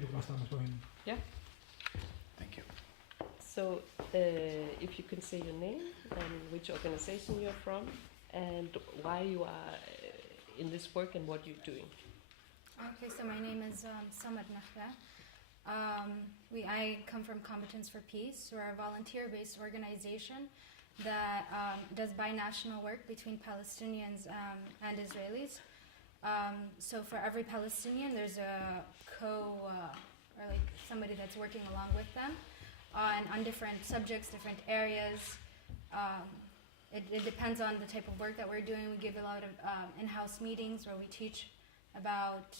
du kan bare starte med at spørge hende. Yeah. Thank you. So, if you can say your name and which organization you're from, and why you are in this work and what you're doing. Okay, so my name is Samar Naklah. I come from Combatants for Peace. We're a volunteer-based organization that does binational work between Palestinians and Israelis. So for every Palestinian, there's a or like somebody that's working along with them on different subjects, different areas. It depends on the type of work that we're doing. We give a lot of in-house meetings where we teach about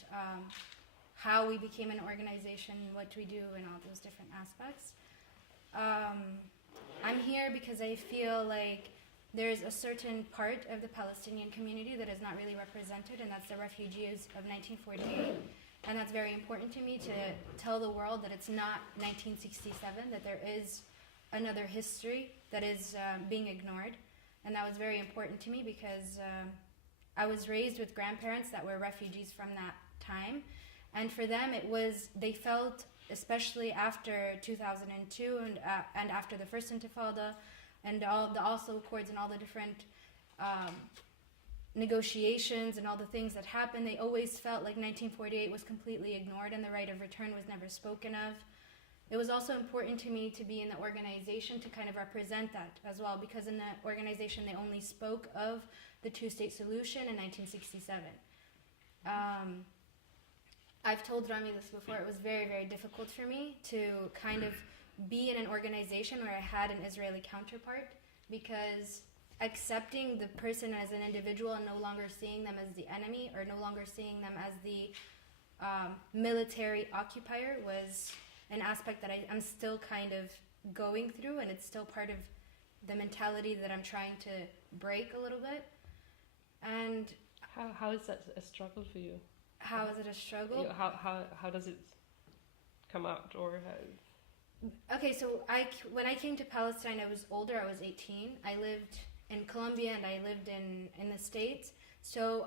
how we became an organization, what we do, and all those different aspects. I'm here because I feel like there's a certain part of the Palestinian community that is not really represented, and that's the refugees of 1948. And that's very important to me to tell the world that it's not 1967, that there is another history that is being ignored. And that was very important to me because I was raised with grandparents that were refugees from that time. And for them, they felt, especially after 2002 and after the first Intifada and all the Oslo Accords and all the different negotiations and all the things that happened, they always felt like 1948 was completely ignored and the right of return was never spoken of. It was also important to me to be in the organization to kind of represent that as well, because in the organization they only spoke of the two-state solution in 1967. I've told Rami this before, it was very, very difficult for me to kind of be in an organization where I had an Israeli counterpart, because accepting the person as an individual and no longer seeing them as the enemy or no longer seeing them as the military occupier was an aspect that I'm still kind of going through, and it's still part of the mentality that I'm trying to break a little bit. And how is that a struggle for you? How is it a struggle? How does it come out, or how? Okay, so when I came to Palestine, I was older. I was 18. I lived in Colombia and I lived in the States. So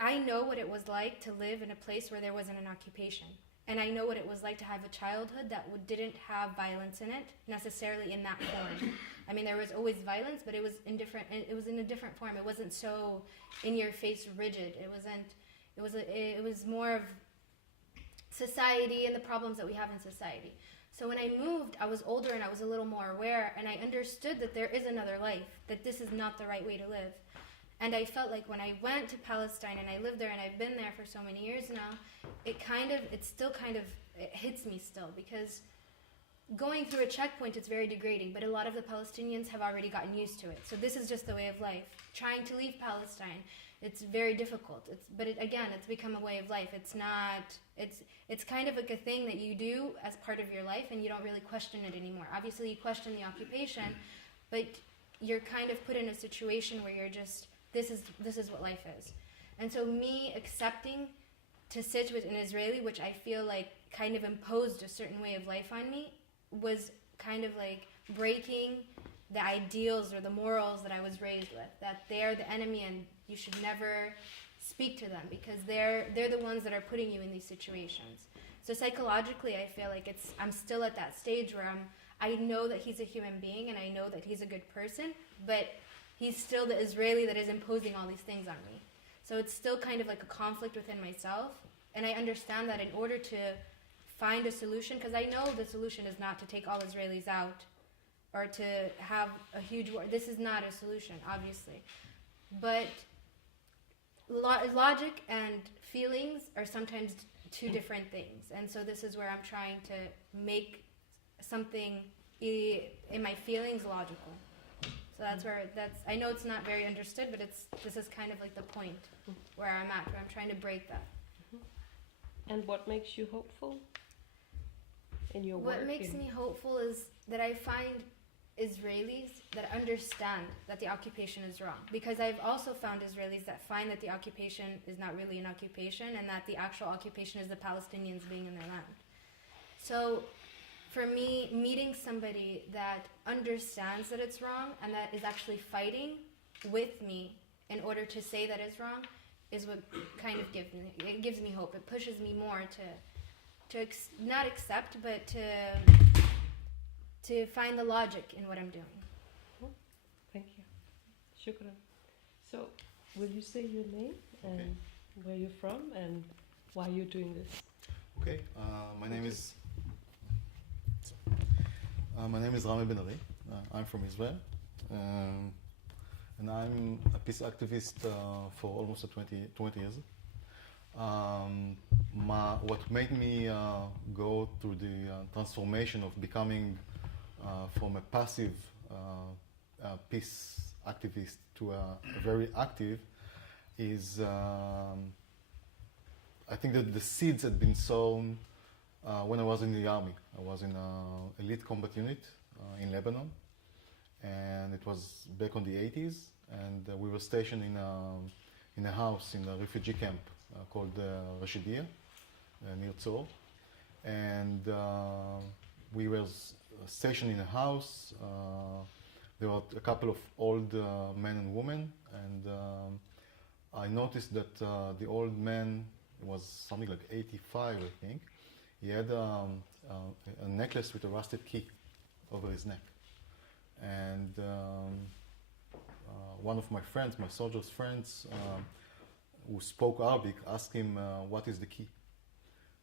I know what it was like to live in a place where there wasn't an occupation. And I know what it was like to have a childhood that didn't have violence in it, necessarily in that form. I mean, there was always violence, but it was in a different form. It wasn't so in your face rigid. It was more of society and the problems that we have in society. So when I moved, I was older and I was a little more aware, and I understood that there is another life, that this is not the right way to live. And I felt like when I went to Palestine and I lived there and I've been there for so many years now, it hits me still, because going through a checkpoint, it's very degrading, but a lot of the Palestinians have already gotten used to it. So this is just the way of life. Trying to leave Palestine, it's very difficult. It's become a way of life. It's kind of like a thing that you do as part of your life, and you don't really question it anymore. Obviously, you question the occupation, but you're kind of put in a situation where you're just, this is what life is. And so me accepting to sit with an Israeli, which I feel like kind of imposed a certain way of life on me, was kind of like breaking the ideals or the morals that I was raised with, that they're the enemy and you should never speak to them because they're the ones that are putting you in these situations. So psychologically, I feel like I'm still at that stage where I know that he's a human being and I know that he's a good person, but he's still the Israeli that is imposing all these things on me. So it's still kind of like a conflict within myself, and I understand that in order to find a solution, because I know the solution is not to take all Israelis out or to have a huge war. This is not a solution, obviously. But logic and feelings are sometimes two different things. And so this is where I'm trying to make something in my feelings logical. So I know it's not very understood, but this is kind of like the point where I'm at, where I'm trying to break that. And what makes you hopeful in your work? What makes me hopeful is that I find Israelis that understand that the occupation is wrong. Because I've also found Israelis that find that the occupation is not really an occupation and that the actual occupation is the Palestinians being in their land. So for me, meeting somebody that understands that it's wrong and that is actually fighting with me in order to say that it's wrong is what kind of gives me hope. It pushes me more not accept, but to find the logic in what I'm doing. Thank you. Shukran. So, will you say your name and where you're from and why you're doing this? Okay, my name is Rami Ben-Ari. I'm from Israel, and I'm a peace activist for almost 20 years. What made me go through the transformation of becoming from a passive peace activist to a very active is I think that the seeds had been sown when I was in the army. I was in an elite combat unit in Lebanon, and it was back on the 80s, and we were stationed in a house in a refugee camp called Rashidia, near Tzor, and we were stationed in a house. There were a couple of old men and women, and I noticed that the old man was something like 85, I think. He had a necklace with a rusted key over his neck. And one of my friends, my soldier's friends, who spoke Arabic, asked him, what is the key?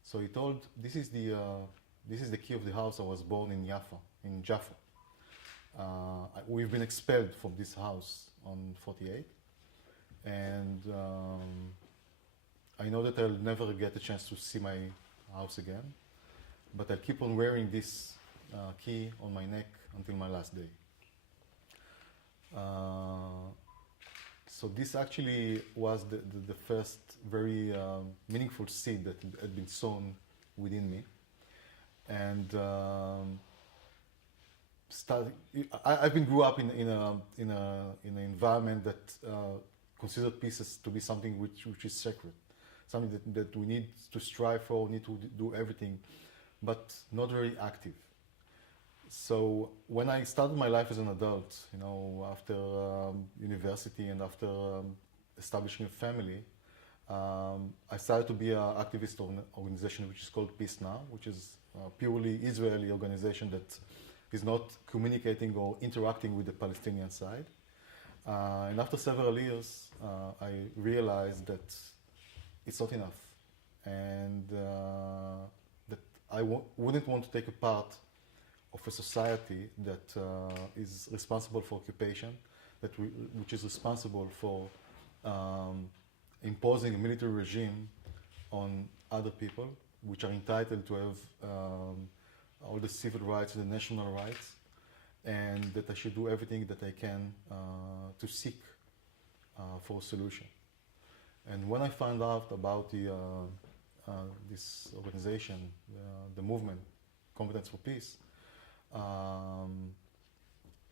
So he told, this is the key of the house I was born in Jaffa. We've been expelled from this house on 48. And I know that I'll never get a chance to see my house again, but I'll keep on wearing this key on my neck until my last day. So this actually was the first very meaningful seed that had been sown within me. And I've been grew up in an environment that considered peace to be something which is sacred, something that we need to strive for, need to do everything, but not very active. So when I started my life as an adult, after university and after establishing a family, I started to be an activist of an organization which is called Peace Now, which is a purely Israeli organization that is not communicating or interacting with the Palestinian side. And after several years, I realized that it's not enough, and that I wouldn't want to take a part of a society that is responsible for occupation, which is responsible for imposing a military regime on other people, which are entitled to have all the civil rights and the national rights, and that I should do everything that I can to seek for a solution. And when I found out about this organization, the movement, Combatants for Peace,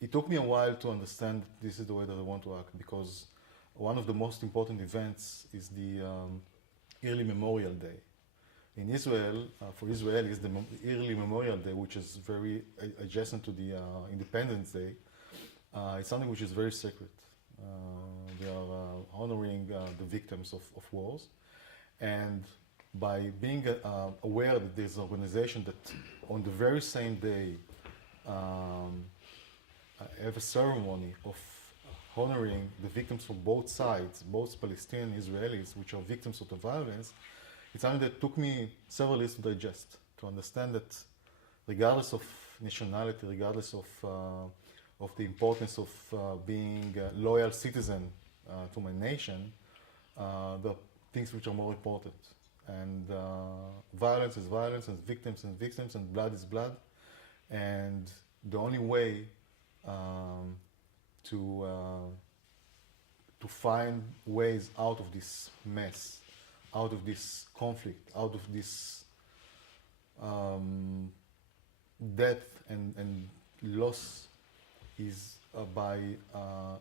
it took me a while to understand that this is the way that I want to act, because one of the most important events is the Yearly Memorial Day. In Israel, for Israelis, the Yearly Memorial Day, which is very adjacent to the Independence Day, it's something which is very sacred. They are honoring the victims of wars. And by being aware that there's an organization that on the very same day have a ceremony of honoring the victims from both sides, both Palestinian and Israelis, which are victims of the violence, it's something that took me several years to digest, to understand that regardless of nationality, regardless of the importance of being a loyal citizen to my nation, there are things which are more important. And violence is violence, and victims and victims, and blood is blood. And the only way to find ways out of this mess, out of this conflict, out of this death and loss is by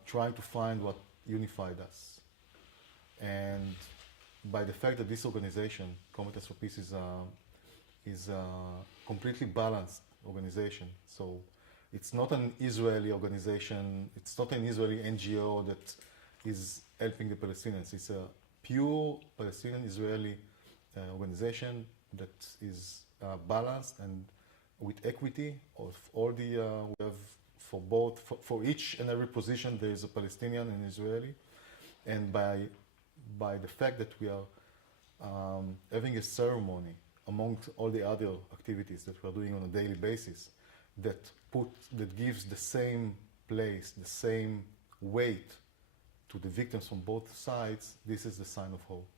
trying to find what unified us. And by the fact that this organization, Combatants for Peace, is a completely balanced organization. So it's not an Israeli organization, it's not an Israeli NGO that is helping the Palestinians. It's a pure Palestinian-Israeli organization that is balanced and with equity of all the we have for both for each and every position there is a Palestinian and Israeli, and by the fact that we are having a ceremony amongst all the other activities that we are doing on a daily basis that gives the same place, the same weight to the victims from both sides, this is the sign of hope.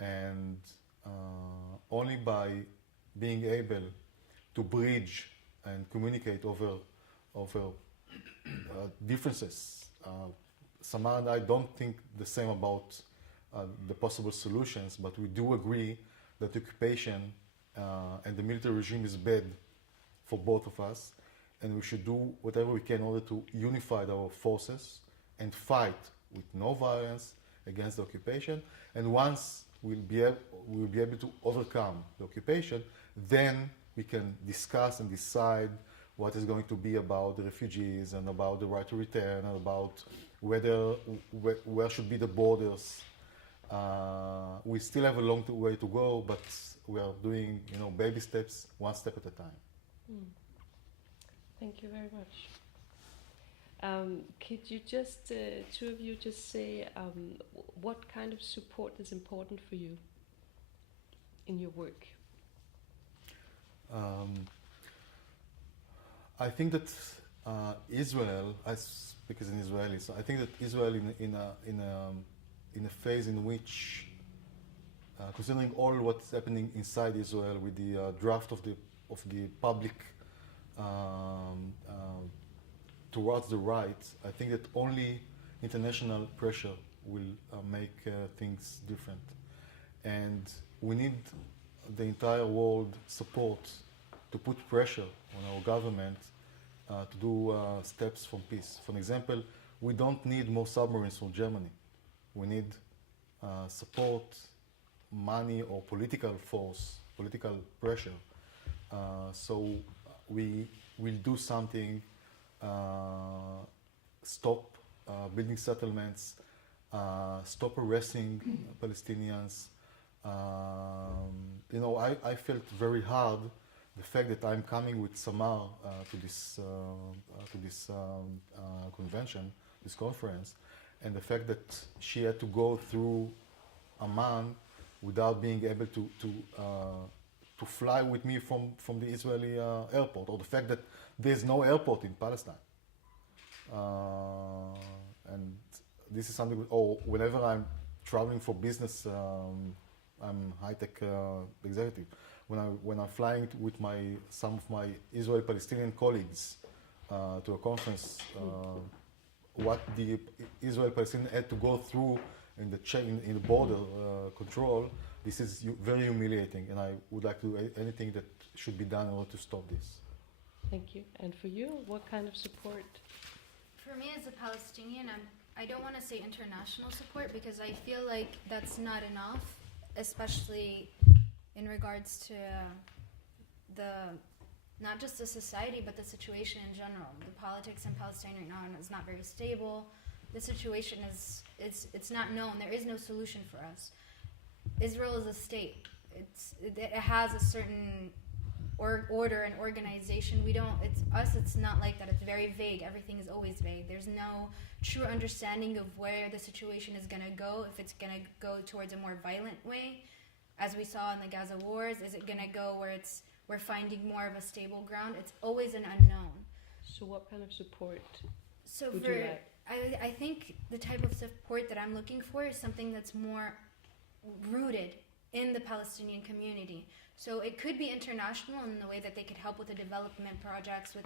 And only by being able to bridge and communicate over differences. Samar and I don't think the same about the possible solutions, but we do agree that occupation and the military regime is bad for both of us, and we should do whatever we can in order to unify our forces and fight with no violence against the occupation. And once we'll be able to overcome the occupation, then we can discuss and decide what is going to be about the refugees and about the right to return and about where should be the borders. We still have a long way to go, but we are doing, baby steps, one step at a time. Thank you very much. Could you just, two of you, just say what kind of support is important for you in your work? I think that Israel, I speak as an Israeli, so I think that Israel in a phase in which, considering all what's happening inside Israel with the draft of the public towards the right, I think that only international pressure will make things different. And we need the entire world support to put pressure on our government to do steps from peace. For example, we don't need more submarines from Germany. We need support, money, or political force, political pressure. So we will do something, stop building settlements, stop arresting Palestinians. I felt very hard the fact that I'm coming with Samar to this convention, this conference, and the fact that she had to go through Amman without being able to fly with me from the Israeli airport, or the fact that there's no airport in Palestine. And this is something, or whenever I'm traveling for business, I'm high-tech executive. When I'm flying with some of my Israeli-Palestinian colleagues to a conference, what the Israeli-Palestinian had to go through in the border control, this is very humiliating, and I would like to do anything that should be done in order to stop this. Thank you. And for you, what kind of support? For me as a Palestinian, I don't want to say international support because I feel like that's not enough, especially in regards to not just the society, but the situation in general. The politics in Palestine right now is not very stable. The situation it's not known. There is no solution for us. Israel is a state. It has a certain order and organization. It's not like that. It's very vague. Everything is always vague. There's no true understanding of where the situation is going to go, if it's going to go towards a more violent way, as we saw in the Gaza wars. Is it going to go where we're finding more of a stable ground? It's always an unknown. So what kind of support would you like? I think the type of support that I'm looking for is something that's more rooted in the Palestinian community. So it could be international in the way that they could help with the development projects,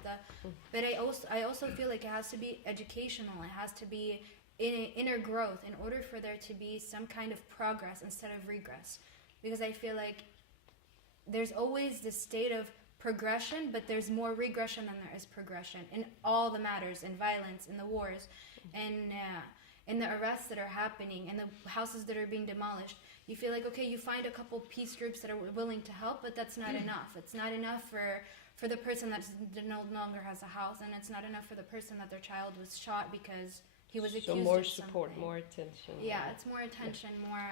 but I also feel like it has to be educational. It has to be inner growth in order for there to be some kind of progress instead of regress. Because I feel like there's always this state of progression, but there's more regression than there is progression in all the matters, in violence, in the wars, and in the arrests that are happening, and the houses that are being demolished. You feel like, okay, you find a couple peace groups that are willing to help, but that's not enough. It's not enough for the person that no longer has a house, and it's not enough for the person that their child was shot because he was accused of something. So more support, more attention. Yeah, it's more attention, more...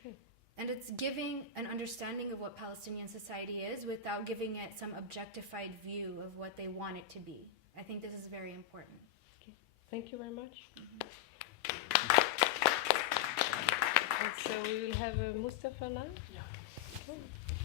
Okay. And it's giving an understanding of what Palestinian society is without giving it some objectified view of what they want it to be. I think this is very important. Thank you very much. And so we will have Mustafa now. Yeah. Okay.